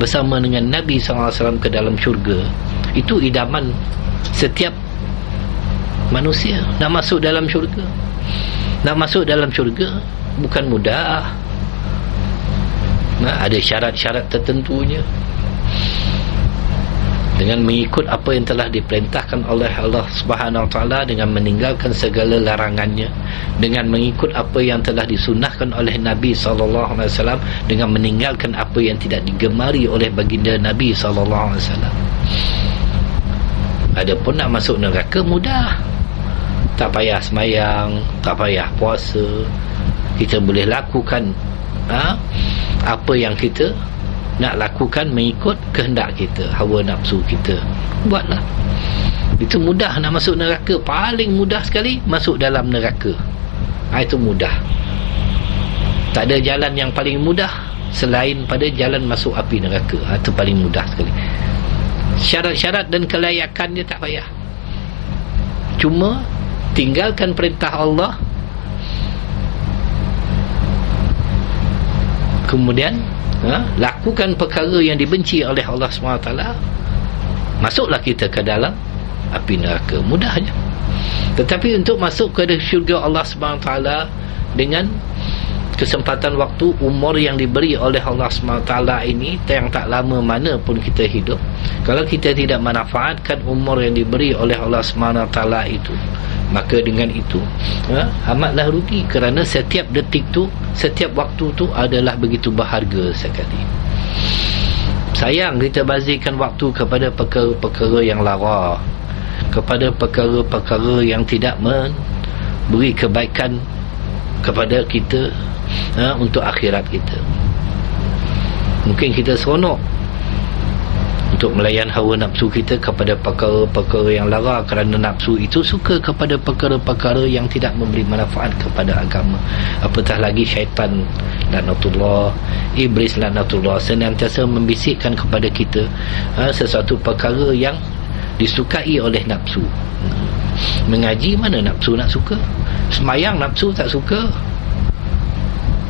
bersama dengan Nabi SAW ke dalam syurga, itu idaman setiap manusia. Nak masuk dalam syurga, nak masuk dalam syurga bukan mudah. Ada syarat-syarat tertentunya, dengan mengikut apa yang telah diperintahkan oleh Allah Subhanahu Wa Taala, dengan meninggalkan segala larangannya, dengan mengikut apa yang telah disunnahkan oleh Nabi sallallahu alaihi wasallam, dengan meninggalkan apa yang tidak digemari oleh baginda Nabi sallallahu alaihi wasallam. Adapun nak masuk neraka mudah. Tak payah semayang, tak payah puasa. Kita boleh lakukan apa yang kita nak lakukan mengikut kehendak kita, hawa nafsu kita. Buatlah. Itu mudah nak masuk neraka. Paling mudah sekali masuk dalam neraka. Itu mudah. Tak ada jalan yang paling mudah selain pada jalan masuk api neraka. Itu paling mudah sekali. Syarat-syarat dan kelayakan dia tak payah. Cuma tinggalkan perintah Allah, kemudian lakukan perkara yang dibenci oleh Allah SWT, masuklah kita ke dalam api neraka. Mudahnya. Tetapi untuk masuk ke syurga Allah SWT dengan kesempatan waktu, umur yang diberi oleh Allah SWT ini, yang tak lama mana pun kita hidup, kalau kita tidak manfaatkan umur yang diberi oleh Allah SWT itu, maka dengan itu amatlah rugi. Kerana setiap detik tu, setiap waktu tu adalah begitu berharga sekali. Sayang kita bazirkan waktu kepada perkara-perkara yang lara, kepada perkara-perkara yang tidak memberi kebaikan kepada kita, untuk akhirat kita. Mungkin kita seronok untuk melayan hawa nafsu kita kepada perkara-perkara yang lara, kerana nafsu itu suka kepada perkara-perkara yang tidak memberi manfaat kepada agama. Apatah lagi syaitan laknatullah, iblis laknatullah, senantiasa membisikkan kepada kita sesuatu perkara yang disukai oleh nafsu. Mengaji mana nafsu nak suka? Semayang nafsu tak suka.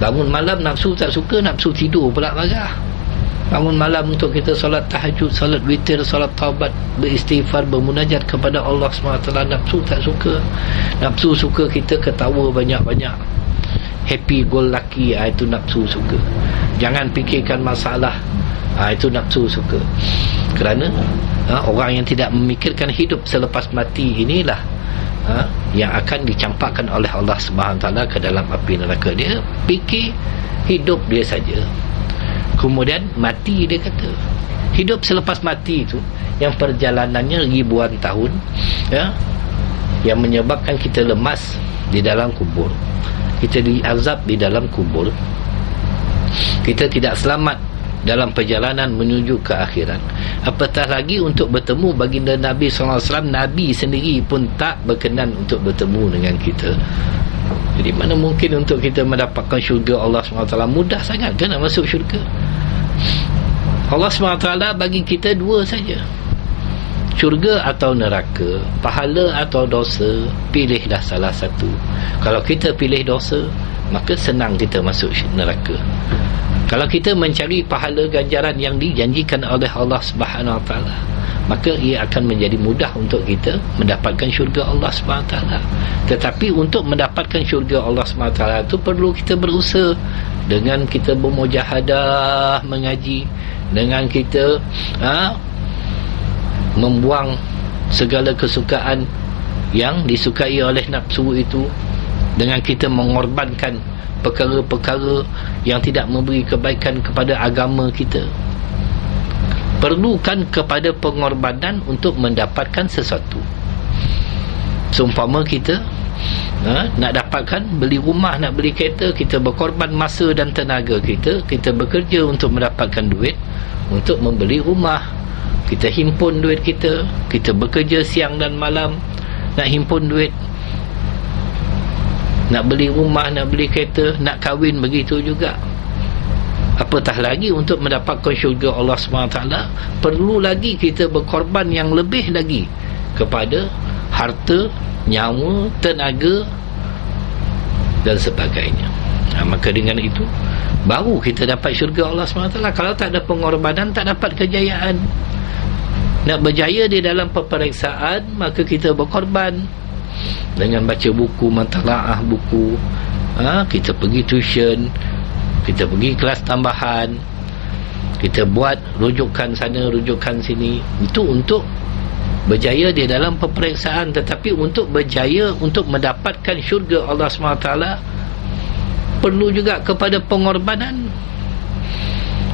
Bangun malam nafsu tak suka. Nafsu tidur pula marah. Bangun malam untuk kita solat tahajud, solat witir, solat taubat, beristighfar, bermunajat kepada Allah SWT, nafsu tak suka. Nafsu suka kita ketawa banyak-banyak, happy go lucky, itu nafsu suka. Jangan fikirkan masalah, itu nafsu suka. Kerana orang yang tidak memikirkan hidup selepas mati inilah yang akan dicampakkan oleh Allah SWT ke dalam api neraka. Dia fikir hidup dia saja, kemudian mati. Dia kata hidup selepas mati itu yang perjalanannya ribuan tahun, yang menyebabkan kita lemas di dalam kubur, kita diazab di dalam kubur, kita tidak selamat dalam perjalanan menuju ke akhirat. Apatah lagi untuk bertemu baginda Nabi SAW. Nabi sendiri pun tak berkenan untuk bertemu dengan kita. Jadi mana mungkin untuk kita mendapatkan syurga Allah SWT? Mudah sangat kan nak masuk syurga? Allah SWT bagi kita dua saja, syurga atau neraka, pahala atau dosa. Pilihlah salah satu. Kalau kita pilih dosa, maka senang kita masuk neraka. Kalau kita mencari pahala ganjaran yang dijanjikan oleh Allah Subhanahu Wa Taala, maka ia akan menjadi mudah untuk kita mendapatkan syurga Allah Subhanahu Wa Taala. Tetapi untuk mendapatkan syurga Allah Subhanahu Wa Taala itu perlu kita berusaha, dengan kita bermujahadah mengaji, dengan kita membuang segala kesukaan yang disukai oleh nafsu itu, dengan kita mengorbankan perkara-perkara yang tidak memberi kebaikan kepada agama kita. Perlukan kepada pengorbanan untuk mendapatkan sesuatu. Seumpama kita nak dapatkan beli rumah, nak beli kereta, kita berkorban masa dan tenaga kita. Kita bekerja untuk mendapatkan duit untuk membeli rumah. Kita himpun duit kita, kita bekerja siang dan malam nak himpun duit, nak beli rumah, nak beli kereta, nak kahwin, begitu juga. Apatah lagi untuk mendapatkan syurga Allah SWT, perlu lagi kita berkorban yang lebih lagi kepada harta, nyawa, tenaga dan sebagainya. Maka dengan itu baru kita dapat syurga Allah SWT. Kalau tak ada pengorbanan, tak dapat kejayaan. Nak berjaya di dalam peperiksaan, maka kita berkorban dengan baca buku, mentalaah buku, kita pergi tuition, kita pergi kelas tambahan, kita buat rujukan sana, rujukan sini. Itu untuk berjaya di dalam peperiksaan. Tetapi untuk berjaya, untuk mendapatkan syurga Allah SWT, perlu juga kepada pengorbanan.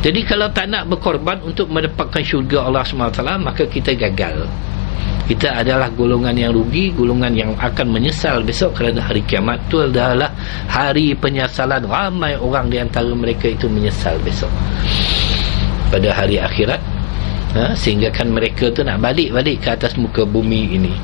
Jadi kalau tak nak berkorban untuk mendapatkan syurga Allah SWT, maka kita gagal. Kita adalah golongan yang rugi, golongan yang akan menyesal besok, kerana hari kiamat itu adalah hari penyesalan. Ramai orang di antara mereka itu menyesal besok pada hari akhirat, sehingga kan mereka tu nak balik ke atas muka bumi ini.